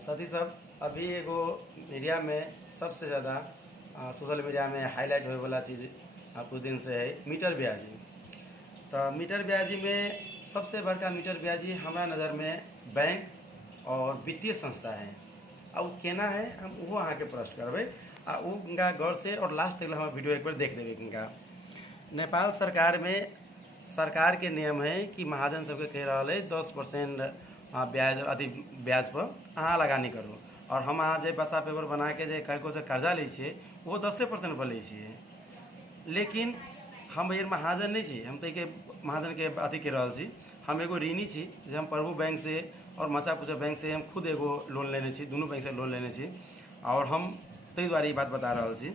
साथी सब अभी एगो मीडिया में सबसे ज़्यादा सोशल मीडिया में हाईलाइट होने वाला चीज़ कुछ दिन से है मीटर ब्याजी। तो मीटर ब्याजी में सबसे बड़का मीटर ब्याजी हमारा नज़र में बैंक और वित्तीय संस्था है। और वो केना है हम वो अहाँ के प्रश्न करबे आ उनका गौर से और लास्ट तक हम वीडियो एक बार देख लेंगे। इनका नेपाल सरकार में सरकार के नियम है कि महाजन सबके कह रहा है 10% ब्याज अथी ब्याज पर अहाँ लगानी करू और हम अहाँ जे बसा पेपर बना के जे कहीं से कर्जा लै छिए वो 10% पर लै छिए। लेकिन हम ये महाजन नहीं छी, हम तो के महाजन के अथी कह रहा छी। हम एगो ऋणी छी जे हम प्रभु बैंक से और मचा पूछा बैंक से हम खुद एगो लोन लेने छी, दोनों बैंक से लोन लेने छी। और हम तै द्वारा ये बात बता रहा छी।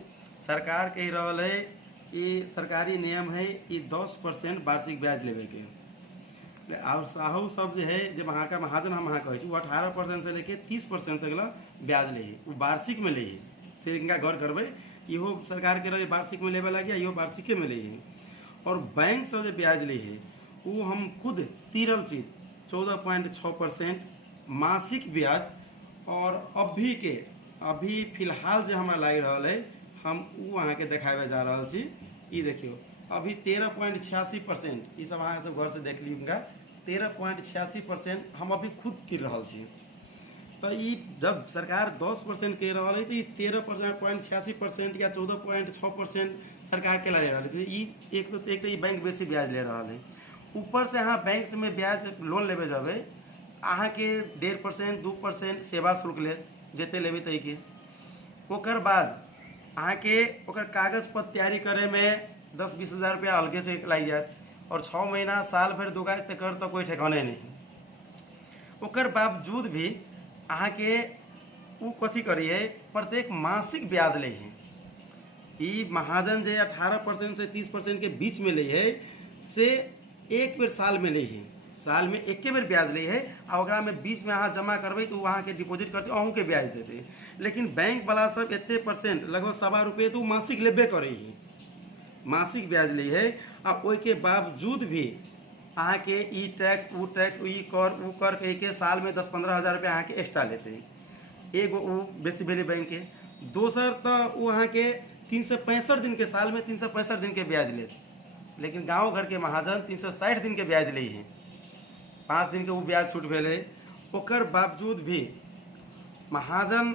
सरकार कह रहा है ये सरकारी नियम है कि 10% वार्षिक ब्याज लेवे के और साहू सब जो है जब वहाँ का महाजन हम वहाँ कहे वो 18% से लेके 30% तक ब्याज ले वो वार्षिक में ले से इनका गौर करबे। इहो सरकार के रहे वार्षिक में लेवे लगे, इहो वार्षिक में ले। और बैंक से जो ब्याज ले वो हम खुद तीरल चीज़ 14.6% मासिक ब्याज। और अभी फिलहाल जो हमारा लग रहा है हम वो अहाँ के देखावे जा रहा छी। ये देखियो अभी 13.86% ये सब अहाँ सब घर से देख ली। उनका 13.86% हम अभी खुद तिर रहा छी। तो ये जब सरकार 10% कह रहा है तो ये 13.86% या 14.6% सरकार के ले रहा है। तो ये एक तो ये बैंक बेसी ब्याज ले रहा है। ऊपर से अहाँ बैंक में ब्याज लोन लेवे जाबे अहाँ के 1.5% 2% सेवा शुल्क ले जते लेवे तै के। ओकर बाद अहाँ के ओकर कागज पत्र तैयारी करे में 10-20 हज़ार रुपया अलगे से लग जाए और 6 महीना साल भर दोगा कर तो कोई ठिकाने नहीं। ओकर बावजूद भी अहाँ के वो कथी करिए प्रत्येक मासिक ब्याज ले है। ये महाजन जे 18% से 30% के बीच में ले है से एक बेर साल में ले है, साल में एक बेर ब्याज ले है और में बीच में अहाँ जमा करबे तो वहाँ के डिपॉजिट करते अहूँ के ब्याज देते। लेकिन बैंक वाला सब एते परसेंट लगभग 1.25 रुपये तो मासिक लेबे करे ही, मासिक ब्याज ले है। और ओई के बावजूद भी अहाँ के ई टैक्स वो टैक्स ई कर वो कर कह के साल में 10-15 हज़ार रुपया अहाँ के एक्स्ट्रा लेते। एगो वो बेसी भेले बैंक के। दोसर तो वो अहाँ के 365 दिन के साल में 365 दिन के ब्याज लेते। लेकिन गांव घर के महाजन 360 दिन के ब्याज ले हैं, 5 दिन के वो ब्याज छूट भेले। ओकर बावजूद भी महाजन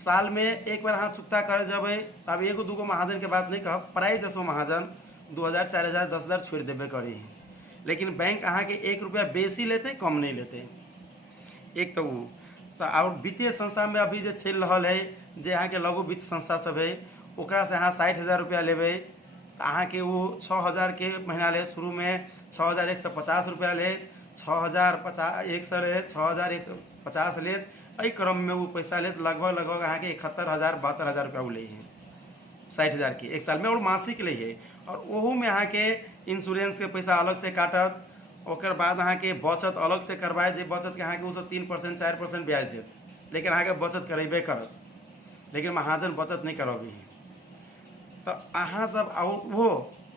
साल में एक बार अहाँ चुकता कर जब तब एगो दूगो महाजन के बात नहीं कहब, प्राय जसो महाजन 2000 4000 10,000 छोड़ देवे करी है। लेकिन बैंक अहाँ के 1 रुपया बेसी लेते कम नहीं लेते। एक तो वो तो और वित्तीय संस्था में अभी जो चल रहा है जे अहाँ के लघु वित्त संस्था सब है ओकरा से अहाँ 60,000 रुपया लेवे तो अहाँ के वो 6,000 के महीना ले। शुरू में 6,150 रुपया ले, 6,100 ले, 6,150 ले। एहि क्रम में वो पैसा ले लगभग अहाँ के 71,000 72,000 रुपया वो ले हैं 60,000 की एक साल में और मासिक ले है। और ओहू में अहाँ के इंश्योरेंस के पैसा अलग से काटत। ओकर बाद अहाँ के बचत अलग से करवाए जे बचत के अहाँ के वो सब 3% 4% ब्याज देत। लेकिन अहाँ के बचत करेबे करत, लेकिन महाजन बचत नहीं करबी है। तो अहाँ सब वो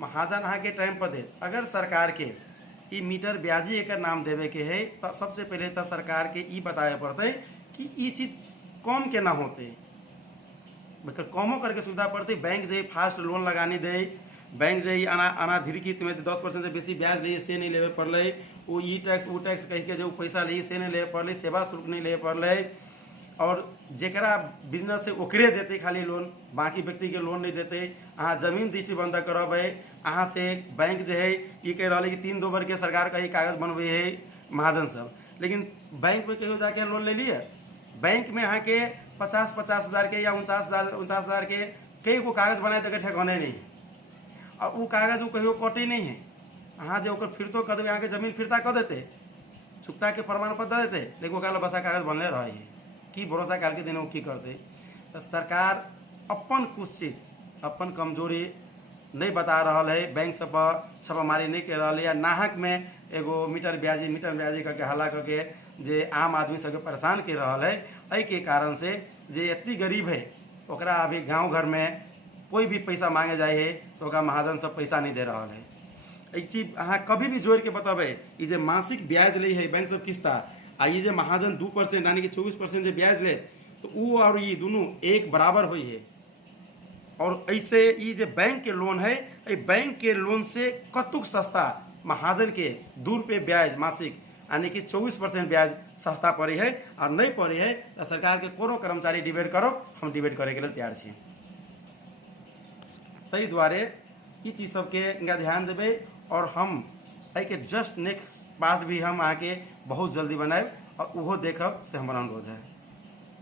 महाजन अहाँ के टाइम पर दे। अगर सरकार के ई मीटर ब्याजी एक नाम देवे के है तो सबसे पहले तो सरकार के ई बताए पड़ते कि ये चीज़ कम के ना होते, मतलब कमो करके सुविधा पड़ती। बैंक जे फास्ट लोन लगानी दे, बैंक जे अनाधिकृत में 10% से बेसी ब्याज लिए से नहीं लेवे पड़े। वो ई टैक्स वो टैक्स कह के जो पैसा लिए से नहीं लेवे पड़े, सेवा शुल्क नहीं लेवे पड़े। और जरा बिजनेस से ओकरे देते खाली लोन, बाकी व्यक्ति के लोन नहीं देते। अहाँ जमीन दृष्टिबंध करबे अहाँ से बैंक जो है ये कह रहा है कि 3 बार के सरकार का ही कागज बनबे है महाजन सब। लेकिन बैंक में कहीं जाके लोन ले लिए, बैंक में अहाँ के 50-50 हज़ार के या 49,000 के कई को कागज बनाए देखे ठेकाने नहीं। और वो कागज वो कहियो कटे नहीं है। अहाँ जो फिरतो कर देवे अहाँ के जमीन फिरता कर देते, चुकता के प्रमाण पत्र दे देते, लेकिन वो बसा कागज बनले रहे है कि भरोसा काल के दिन वो की करते। तो सरकार अपन कुछ चीज़ अपन कमजोरी नहीं बता रहा है, बैंक सब छापामारी नहीं कर रहा है या नाहक में एगो मीटर ब्याजी करके हल्ला करके जे आम आदमी सबके परेशान कर रहा है। एहि के कारण से जे इतनी गरीब है ओकरा अभी गांव घर में कोई भी पैसा मांगे जाए है तो ओकरा महाजन सब पैसा नहीं दे रहा है। एक चीज अहाँ कभी भी जोड़ के बताबे जे मासिक ब्याज ली है बैंक सब किस्ता आ ये जे महाजन 2% यानी कि 24% जे ब्याज ले तो वो और ये दोनों एक बराबर हुई है। और ऐसे ये जो बैंक के लोन है, ये बैंक के लोन से कतुक सस्ता महाजन के 2 रुपये ब्याज मासिक यानी कि 24% ब्याज सस्ता पड़े है। और नहीं पड़े है तो सरकार के कोनो कर्मचारी डिबेट करो, हम डिबेट करे के लिए तैयार छी। ताहि दुआरे ये चीज सबके ध्यान देवे। और हम के जस्ट नेक्स्ट पार्ट भी हम आके बहुत जल्दी बनाए और वो देखब से हमारा अनुरोध है।